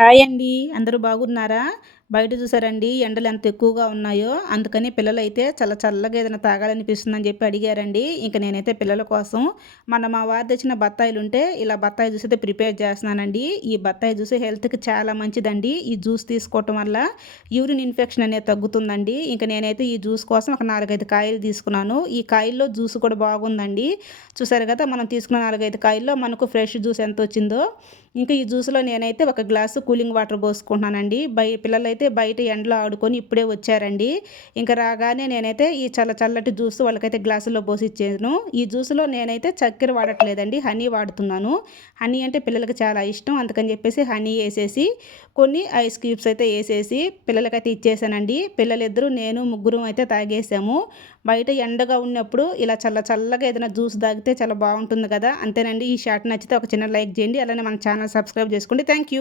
Hi అండి. అందరూ బాగున్నారా? బయట చూసారండి ఎండలు ఎంత ఎక్కువగా ఉన్నాయో, అందుకని పిల్లలైతే చల్లగా ఏదైనా తాగాలనిపిస్తుందని చెప్పి అడిగారండి. ఇంక నేనైతే పిల్లల కోసం మా వారు తెచ్చిన బత్తాయిలుంటే, ఇలా బత్తాయి జ్యూస్ అయితే ప్రిపేర్ చేస్తున్నానండి. ఈ బత్తాయి జ్యూస్ హెల్త్‌కి చాలా మంచిదండి. ఈ జ్యూస్ తీసుకోవటం వల్ల యూరిన్ ఇన్ఫెక్షన్ అనేది తగ్గుతుందండి. ఇంక నేనైతే ఈ జ్యూస్ కోసం ఒక 4, 5 కాయలు తీసుకున్నాను. ఈ కాయల్లో జ్యూస్ కూడా బాగుందండి. చూసారు కదా! మనం తీసుకున్న 4, 5 కాయల్లో మనకు ఫ్రెష్ జ్యూస్ ఎంతొచ్చిందో. ఇంకా ఈ జ్యూస్‌లో నేనైతే ఒక గ్లాసు కూలింగ్ వాటర్ పోసుకుంటున్నానండి. పిల్లలైతే బయట ఎండలో ఆడుకొని ఇప్పుడే వచ్చారండి. ఇంక రాగానే నేనైతే ఈ చల్లటి జ్యూస్ వాళ్ళకైతే గ్లాసుల్లో పోసిచ్చాను. ఈ జ్యూస్‌లో నేనైతే చక్కెర వాడట్లేదండి. హనీ వాడుతున్నాను. హనీ అంటే పిల్లలకి చాలా ఇష్టం. అందుకని చెప్పేసి హనీ ఏసేసి, కొన్ని ఐస్ క్యూబ్స్ అయితే ఏసేసి పిల్లలకైతే ఇచ్చేసానండి. పిల్లలిద్దరూ, నేను, ముగ్గురం అయితే తాగేసాము. బయట ఎండగా ఉన్నప్పుడు ఇలా చల్లగా ఏదైనా జ్యూస్ తాగితే చాలా బావుంటుంది కదా! అంతేనండి. ఈ షార్ట్ నచ్చితే ఒక చిన్న లైక్ చేయండి. అలానే మన ఛానల్ సబ్స్క్రైబ్ చేసుకోండి. Thank you.